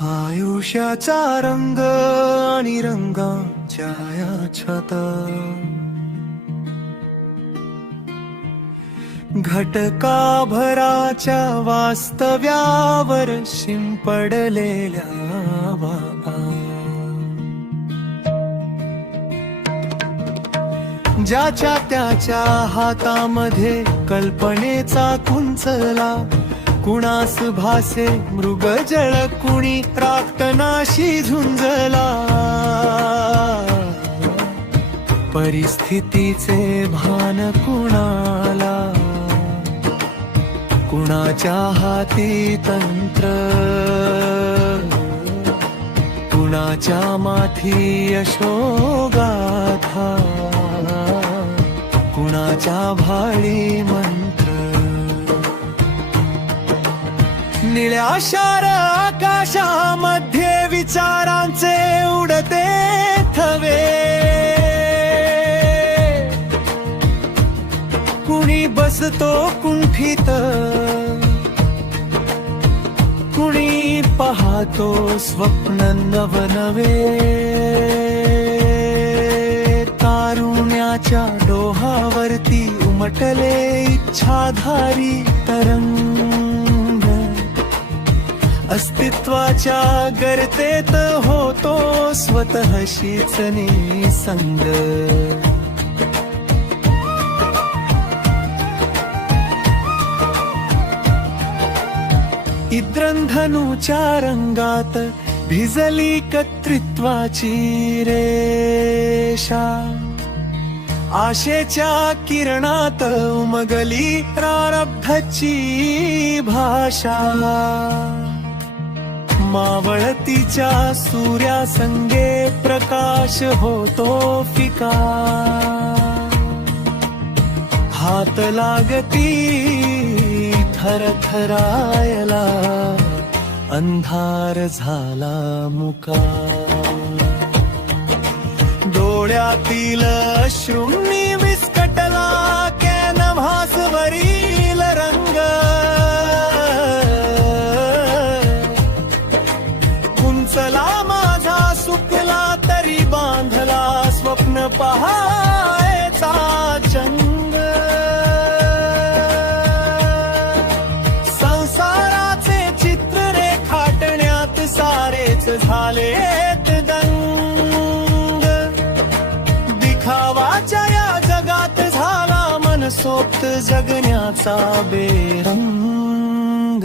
आयुष्याचा रंग आणि रंगांच्या या छता. घटका भराच्या वास्तव्यावर शिंपडलेल्या बाबा. ज्याच्या त्याच्या हातामध्ये कल्पनेचा कुंचला कुणास भासे मृगजळ कुणी प्राक्तनाशी झुंजला. परिस्थितीचे भान कुणाला? कुणाच्या हाती तंत्र? कुणाच्या माथी यशोगाथा? कुणाच्या भाळी निळ्या शार आकाशामध्ये विचारांचे उडते थवे. कुणी बसतो कुंठित कुणी पाहतो स्वप्न नवनवे. तारुण्याच्या डोहावरती उमटले इच्छाधारी तरंग. अस्तित्वाच्या गर्तेत होतो स्वतःशीच निसंग. इद्रंधनूच्या रंगात भिजली कर्तृत्वाची रेषा. आशेच्या किरणात उमगली प्रारब्धची भाषा. मावळतीच्या सूर्यासंगे प्रकाश होतो फिका. हात लागती थरथरायला अंधार झाला मुका. डोळ्यातील शृंगी चला माझा सुकला तरी बांधला स्वप्न पहायचा चंग. संसाराचे चित्र रेखाटण्यात सारेच झालेत दंग. दिखावाच्या या जगात झाला मनसोक्त जगण्याचा बेरंग.